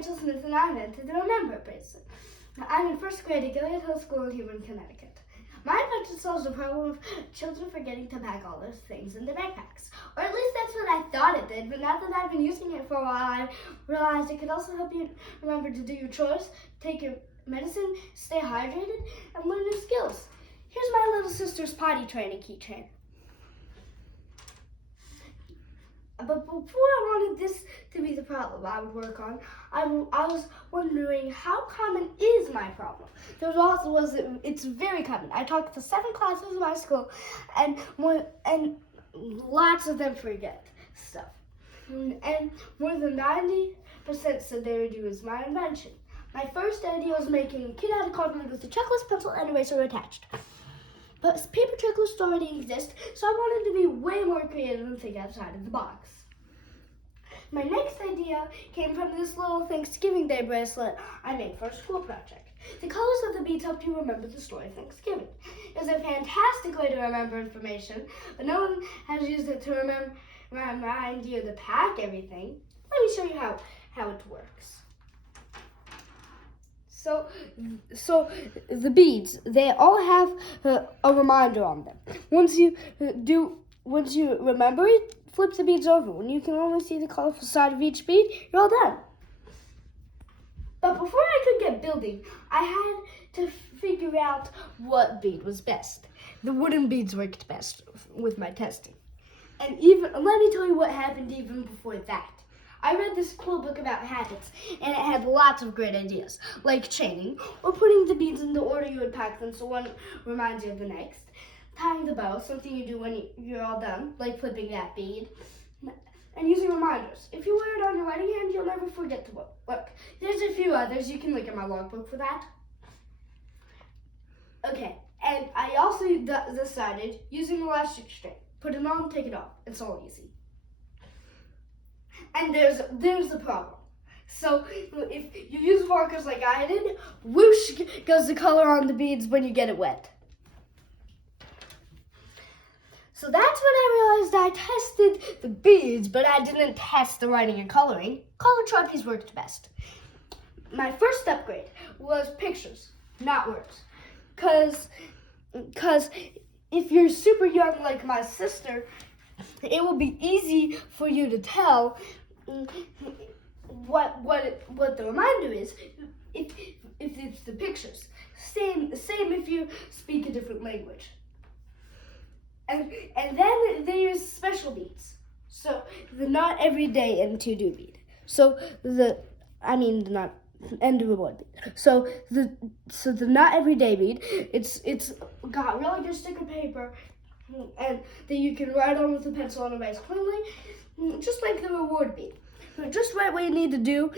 Rachel Smith, and I invented the Remember bracelet. I'm in first grade at Gilead Hill School in Hebron, Connecticut. My invention solves the problem of children forgetting to pack all their things in their backpacks. Or at least that's what I thought it did, but now that I've been using it for a while, I realized it could also help you remember to do your chores, take your medicine, stay hydrated, and learn new skills. Here's my little sister's potty training keychain. But before I wanted this to be the problem I would work on, I was wondering how common is my problem. It's very common. I talked to 7 classes in my school, and lots of them forget stuff. And more than 90% said they would use my invention. My first idea was making a kit out of cardboard with a checklist, pencil, and eraser attached. But paper checklists already exist, so I wanted to be way more creative and think outside of the box. My next idea came from this little Thanksgiving Day bracelet I made for a school project. The colors of the beads helped you remember the story of Thanksgiving. It was a fantastic way to remember information, but no one has used it to remind you to pack everything. Let me show you how it works. So the beads, they all have a reminder on them. Once you remember it, flip the beads over. When you can only see the colorful side of each bead, you're all done. But before I could get building, I had to figure out what bead was best. The wooden beads worked best with my testing. And let me tell you what happened even before that. I read this cool book about habits, and it had lots of great ideas, like chaining, or putting the beads in the order you would pack them so one reminds you of the next, tying the bow, something you do when you're all done, like flipping that bead, and using reminders. If you wear it on your writing hand, you'll never forget to look. There's a few others. You can look at my logbook for that. Okay, and I also decided using elastic string. Put it on, take it off. It's all easy. And there's the problem. So if you use markers like I did, whoosh goes the color on the beads when you get it wet. So that's when I realized I tested the beads, but I didn't test the writing and coloring. Color Sharpies worked best. My first upgrade was pictures, not words. Cause if you're super young like my sister, it will be easy for you to tell what the reminder is if it's the pictures. Same if you speak a different language. And then there's special beads. So the not every day and to do bead. The not end of a board bead. So the not every day bead, it's got really good sticker paper, and that you can write on with a pencil and erase cleanly, just like the reward bead. Just write what you need to do,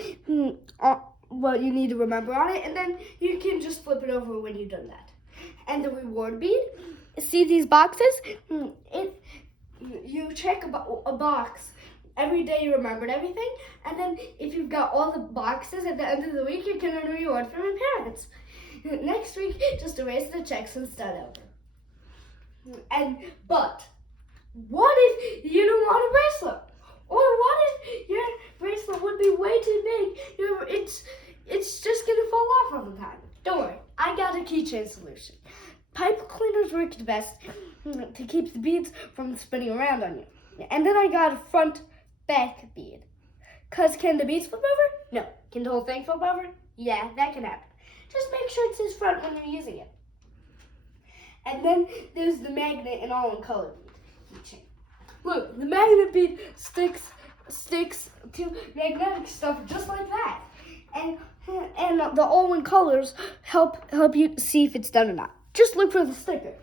what you need to remember on it, and then you can just flip it over when you've done that. And the reward bead, see these boxes? You check a box every day you remembered everything, and then if you've got all the boxes at the end of the week, you can earn a reward from your parents. Next week, just erase the checks and start over. But what if you don't want a bracelet? Or what if your bracelet would be way too big? It's just gonna fall off all the time. Don't worry, I got a keychain solution. Pipe cleaners work the best to keep the beads from spinning around on you. And then I got a front back bead. Cause can the beads flip over? No. Can the whole thing flip over? Yeah, that can happen. Just make sure it says front when you're using it. And then there's the magnet and all-in-color bead keychain. Look, the magnet bead sticks to magnetic stuff just like that. And the all-in colors help you see if it's done or not. Just look for the sticker.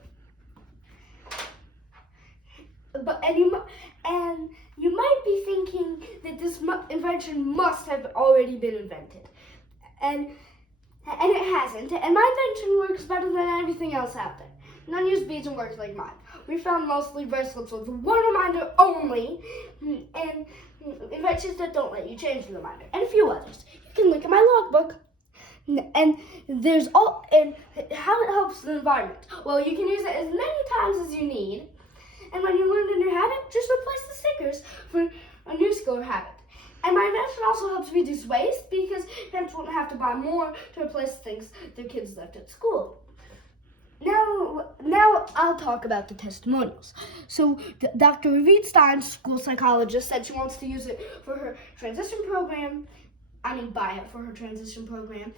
You might be thinking that this invention must have already been invented, and it hasn't. And my invention works better than everything else out there. None use beads and works like mine. We found mostly bracelets with one reminder only, and inventions that don't let you change the reminder, and a few others. You can look at my logbook. And how it helps the environment. Well, you can use it as many times as you need. And when you learn a new habit, just replace the stickers for a new skill or habit. And my invention also helps reduce waste because parents won't have to buy more to replace things their kids left at school. Now I'll talk about the testimonials. So Dr. Reed Stein, school psychologist, said she wants to use it for her transition program. Buy it for her transition program,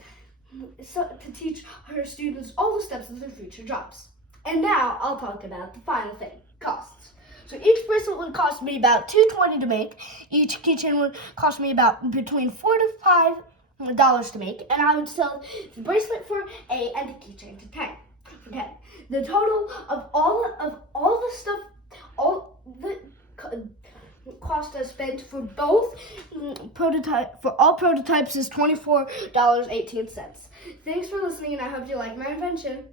so to teach her students all the steps of their future jobs. And now I'll talk about the final thing, costs. So each bracelet would cost me about $2.20 to make. Each keychain would cost me about between $4 to $5 to make, and I would sell the bracelet for $8 and the keychain for $10. The total of all the stuff, all the cost I spent for both all prototypes is $24.18. Thanks for listening, and I hope you like my invention.